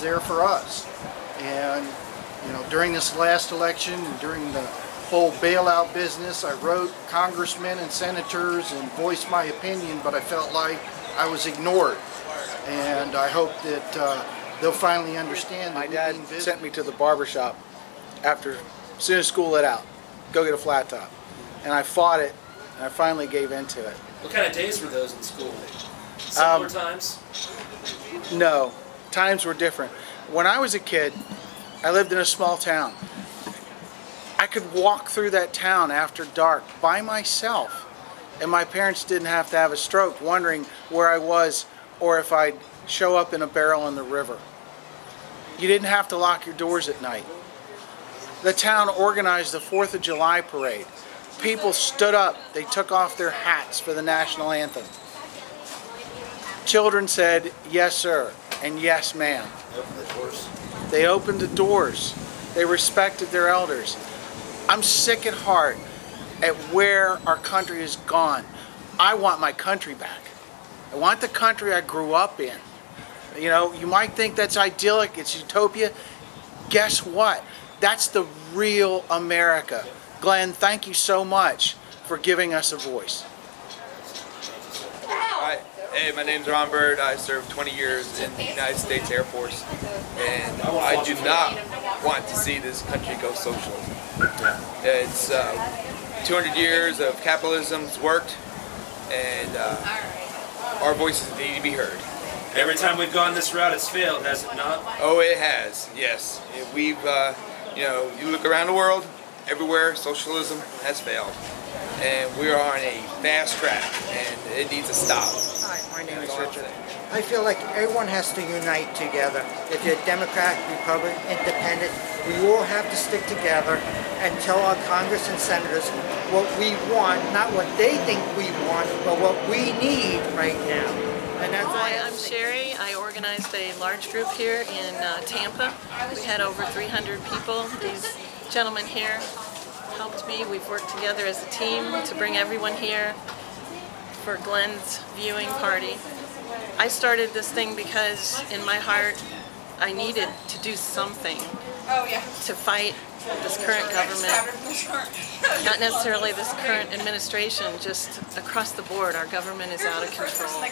there for us. And during this last election and during the whole bailout business, I wrote congressmen and senators and voiced my opinion, but I felt like I was ignored. And I hope that they'll finally understand that my dad sent me to the barber shop as soon as school let out, go get a flat top. And I fought it, and I finally gave in to it. What kind of days were those in school? Similar times? No, times were different. When I was a kid, I lived in a small town. I could walk through that town after dark by myself, and my parents didn't have to have a stroke wondering where I was or if I'd show up in a barrel in the river. You didn't have to lock your doors at night. The town organized the 4th of July parade. People stood up, they took off their hats for the national anthem. Children said, "Yes, sir," and "Yes, ma'am." They opened the doors. They respected their elders. I'm sick at heart at where our country has gone. I want my country back. I want the country I grew up in. You might think that's idyllic, it's utopia. Guess what? That's the real America. Glenn, thank you so much for giving us a voice. Hi. Hey, my name's Ron Bird. I served 20 years in the United States Air Force, and I do not want to see this country go socialist. It's 200 years of capitalism's worked, and our voices need to be heard. Every time we've gone this route, it's failed, has it not? Oh, it has, yes. We've, you look around the world, everywhere socialism has failed. And we are on a fast track, and it needs to stop. Hi, my name is Richard. I feel like everyone has to unite together. If you're Democrat, Republican, Independent, we all have to stick together and tell our Congress and senators what we want, not what they think we want, but what we need right now. And that's Hi, I'm Sherry. I organized a large group here in Tampa. We had over 300 people. These gentlemen here helped me. We've worked together as a team to bring everyone here for Glenn's viewing party. I started this thing because in my heart I needed to do something to fight this current government, not necessarily this current administration, just across the board. Our government is out of control.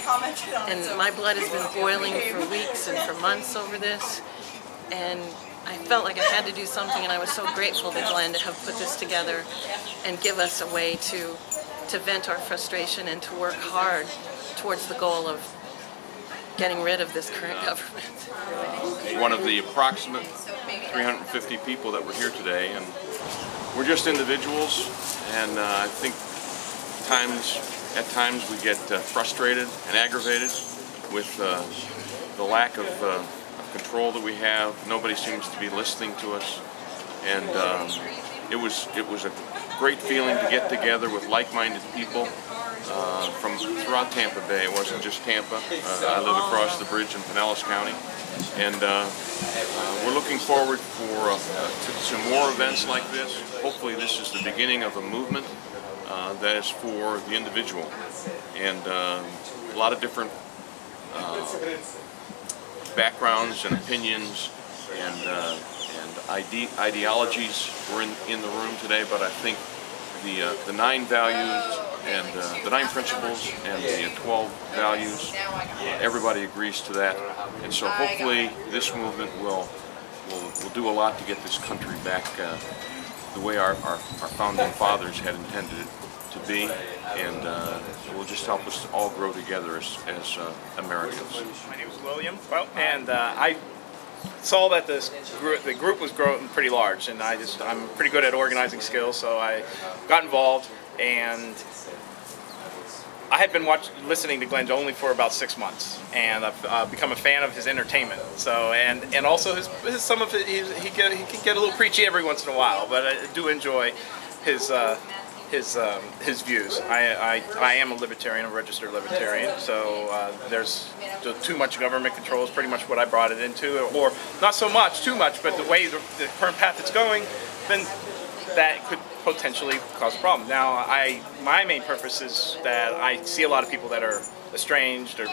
And my blood has been boiling for weeks and for months over this. And I felt like I had to do something, and I was so grateful to Glenn to have put this together and give us a way to vent our frustration and to work hard towards the goal of getting rid of this current government. One of the approximate 350 people that were here today, and we're just individuals, and I think at times we get frustrated and aggravated with the lack of control that we have. Nobody seems to be listening to us, and it was a great feeling to get together with like-minded people from throughout Tampa Bay. It wasn't just Tampa. I live across the bridge in Pinellas County, and we're looking forward to more events like this. Hopefully this is the beginning of a movement that is for the individual, and a lot of different backgrounds and opinions and ideologies were in the room today, but I think the 9 values and the 9 principles and the 12 values, everybody agrees to that, and so hopefully this movement will do a lot to get this country back the way our founding fathers had intended it to be, and it will just help us all grow together as Americans. My name is William, and I saw that the group was growing pretty large, and I'm pretty good at organizing skills, so I got involved, and I had been listening to Glenn only for about 6 months, and I've become a fan of his entertainment. So and also some of it he can get a little preachy every once in a while, but I do enjoy his views. I am a libertarian, a registered libertarian, so there's too much government control is pretty much what I brought it into, or not so much, too much, but the way the current path it's going, then that could potentially cause a problem. Now, my main purpose is that I see a lot of people that are estranged or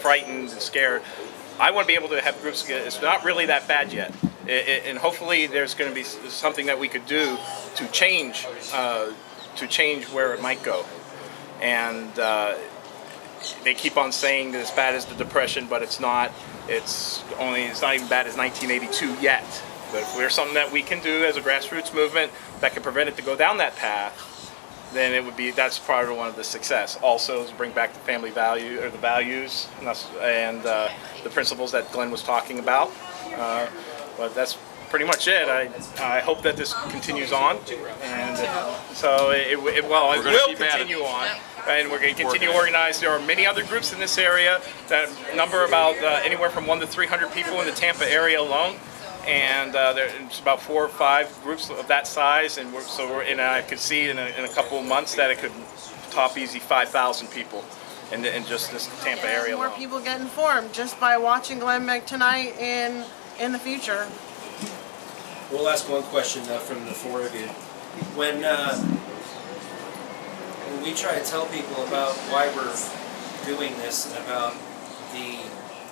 frightened and scared I want to be able to have groups. It's not really that bad yet, and hopefully there's going to be something that we could do to change where it might go. And they keep on saying that it's bad as the Depression, but it's not. It's not even bad as 1982 yet. But if there's something that we can do as a grassroots movement that can prevent it to go down that path, then that's part of one of the success. Also, to bring back the family value or the values and the principles that Glenn was talking about. But that's pretty much it. I hope that this continues on, and so it will continue on. And we're going to continue to organize. There are many other groups in this area that number about anywhere from 100 to 300 people in the Tampa area alone. And there's about 4 or 5 groups of that size, and I could see in a couple of months that it could top easy 5,000 people in just this Tampa area alone. More people get informed just by watching Glenn Beck tonight and in the future. We'll ask one question from the 4 of you. When we try to tell people about why we're doing this and about the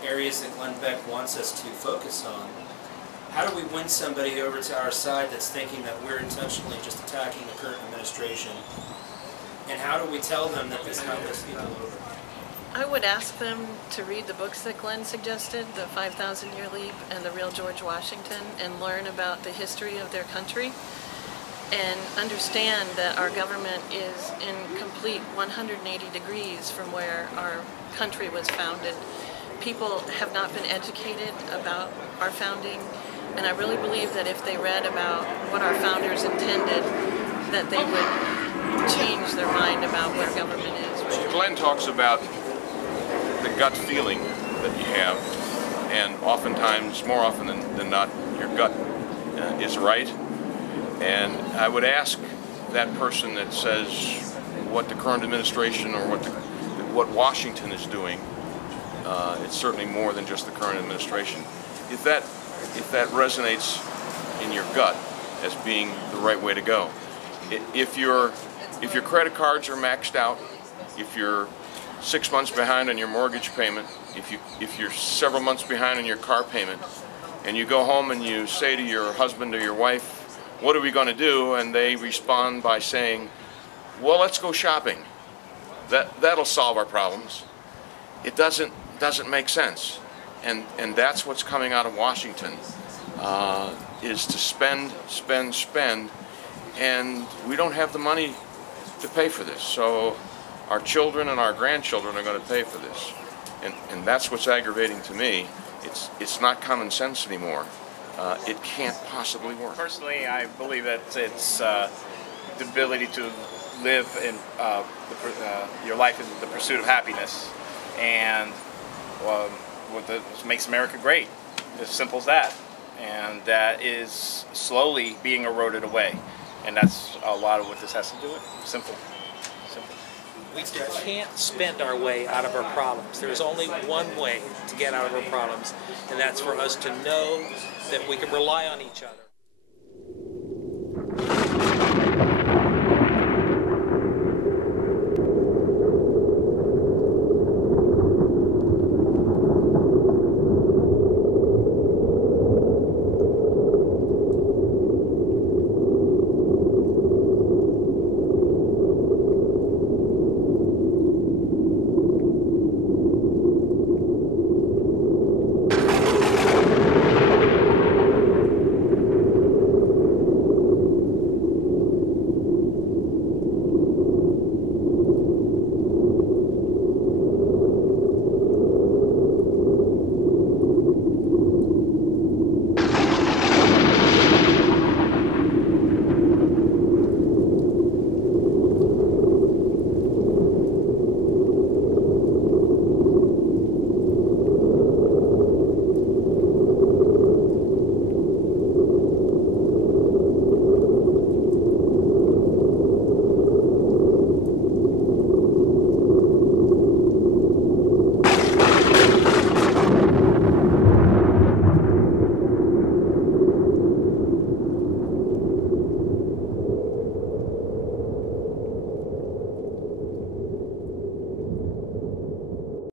areas that Glenn Beck wants us to focus on, how do we win somebody over to our side that's thinking that we're intentionally just attacking the current administration? And how do we tell them that this helps us people over? I would ask them to read the books that Glenn suggested, The 5,000-Year Leap and The Real George Washington, and learn about the history of their country and understand that our government is in complete 180 degrees from where our country was founded. People have not been educated about our founding, and I really believe that if they read about what our founders intended, that they would change their mind about where government is. Glenn talks about the gut feeling that you have, and oftentimes, more often than not, your gut is right. And I would ask that person that says what the current administration or what Washington is doing, it's certainly more than just the current administration. If that resonates in your gut as being the right way to go, if your credit cards are maxed out, if you're 6 months behind on your mortgage payment, if you're several months behind on your car payment, and you go home and you say to your husband or your wife, "What are we going to do?" and they respond by saying, "Well, let's go shopping. That'll solve our problems." It doesn't make sense, and that's what's coming out of Washington, is to spend, and we don't have the money to pay for this. So our children and our grandchildren are going to pay for this, and that's what's aggravating to me. It's not common sense anymore. It can't possibly work. Personally, I believe that it's the ability to live in your life in the pursuit of happiness, and what makes America great. As simple as that. And that is slowly being eroded away. And that's a lot of what this has to do with. Simple. We can't spend our way out of our problems. There's only one way to get out of our problems, and that's for us to know that we can rely on each other.